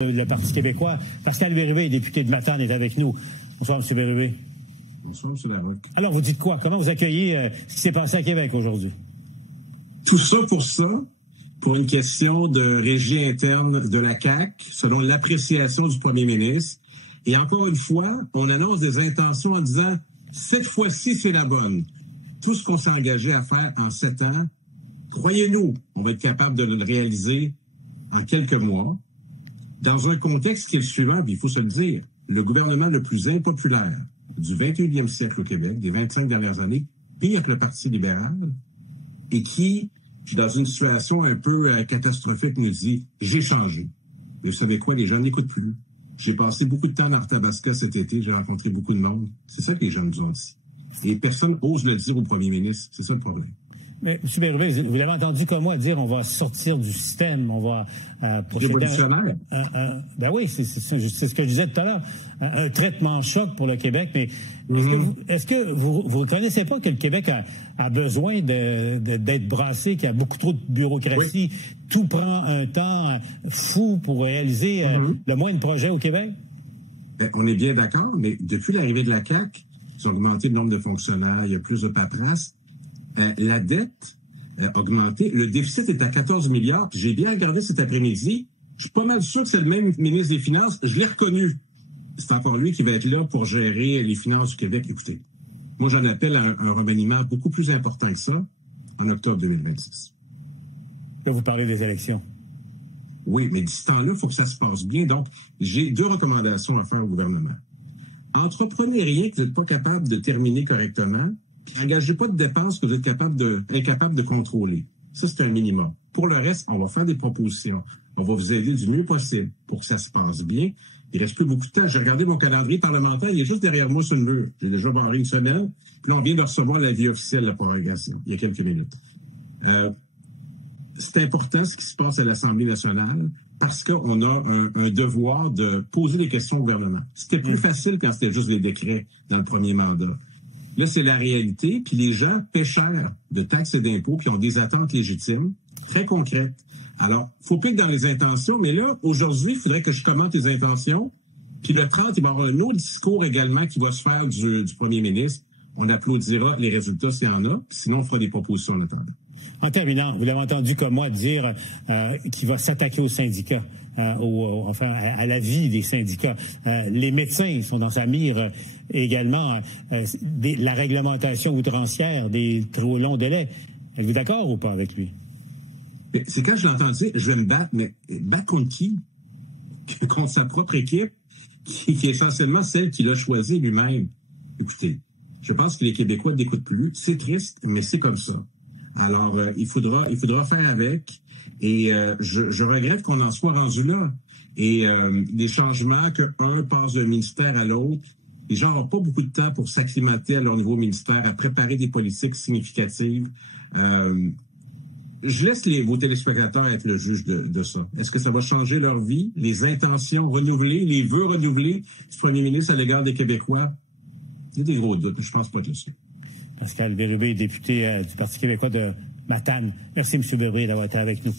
Le Parti québécois. Pascal Bérubé, député de Matane, est avec nous. Bonsoir, M. Bérubé. Bonsoir, M. Larocque. Alors, vous dites quoi? Comment vous accueillez ce qui s'est passé à Québec aujourd'hui? Tout ça, pour une question de régie interne de la CAQ, selon l'appréciation du premier ministre. Et encore une fois, on annonce des intentions en disant, cette fois-ci, c'est la bonne. Tout ce qu'on s'est engagé à faire en 7 ans, croyez-nous, on va être capable de le réaliser en quelques mois. Dans un contexte qui est le suivant, puis il faut se le dire, le gouvernement le plus impopulaire du 21e siècle au Québec, des 25 dernières années, pire que le Parti libéral, et qui, dans une situation un peu catastrophique, nous dit « j'ai changé ». Et vous savez quoi, les gens n'écoutent plus. J'ai passé beaucoup de temps dans Arthabasca cet été, j'ai rencontré beaucoup de monde. C'est ça que les gens nous ont dit. Et personne n'ose le dire au premier ministre. C'est ça le problème. Mais, M. Bérubé, vous l'avez entendu comme moi dire on va sortir du système, on va révolutionnaire. Ben oui, c'est ce que je disais tout à l'heure. Un traitement choc pour le Québec, mais est-ce que vous reconnaissez pas que le Québec a besoin d'être brassé, qu'il y a beaucoup trop de bureaucratie, oui. Tout prend un temps fou pour réaliser le moins de projets au Québec? Ben, on est bien d'accord, mais depuis l'arrivée de la CAQ, ils ont augmenté le nombre de fonctionnaires, il y a plus de paperasse. La dette a augmenté. Le déficit est à 14 milliards. J'ai bien regardé cet après-midi. Je suis pas mal sûr que c'est le même ministre des Finances. Je l'ai reconnu. C'est encore lui qui va être là pour gérer les finances du Québec. Écoutez, moi, j'en appelle à un remaniement beaucoup plus important que ça en octobre 2026. Là, vous parlez des élections. Oui, mais d'ici ce temps-là, il faut que ça se passe bien. Donc, j'ai 2 recommandations à faire au gouvernement. Entreprenez rien que vous n'êtes pas capable de terminer correctement. Engagez pas de dépenses que vous êtes incapable de contrôler. Ça, c'est un minimum. Pour le reste, on va faire des propositions. On va vous aider du mieux possible pour que ça se passe bien. Il reste plus beaucoup de temps. J'ai regardé mon calendrier parlementaire. Il est juste derrière moi sur le mur. J'ai déjà barré une semaine. Puis là, on vient de recevoir l'avis officiel de la prorogation, il y a quelques minutes. C'est important ce qui se passe à l'Assemblée nationale parce qu'on a un devoir de poser des questions au gouvernement. C'était plus facile quand c'était juste des décrets dans le premier mandat. Là, c'est la réalité, puis les gens paient cher de taxes et d'impôts, puis ont des attentes légitimes, très concrètes. Alors, faut piquer dans les intentions, mais là, aujourd'hui, il faudrait que je commente les intentions, puis le 30, il va y avoir un autre discours également qui va se faire du premier ministre. On applaudira les résultats s'il y en a, sinon on fera des propositions en attendant. En terminant, vous l'avez entendu comme moi dire qu'il va s'attaquer aux syndicats, enfin à la vie des syndicats. Les médecins sont dans sa mire également. La réglementation outrancière des trop longs délais. Êtes-vous d'accord ou pas avec lui? C'est quand je l'entends dire, je vais me battre, mais battre contre qui? Contre sa propre équipe, qui est essentiellement celle qu'il a choisie lui-même. Écoutez, je pense que les Québécois n'écoutent plus. C'est triste, mais c'est comme ça. Alors, il faudra faire avec. Et je regrette qu'on en soit rendu là. Et les changements qu'un passe d'un ministère à l'autre, les gens n'ont pas beaucoup de temps pour s'acclimater à leur nouveau ministère, à préparer des politiques significatives. Je laisse vos téléspectateurs être le juge de ça. Est-ce que ça va changer leur vie, les intentions renouvelées, les vœux renouvelés du premier ministre à l'égard des Québécois? Il y a des gros doutes, je pense pas de ça. Pascal Bérubé, député du Parti québécois de Matane. Merci, M. Bérubé, d'avoir été avec nous.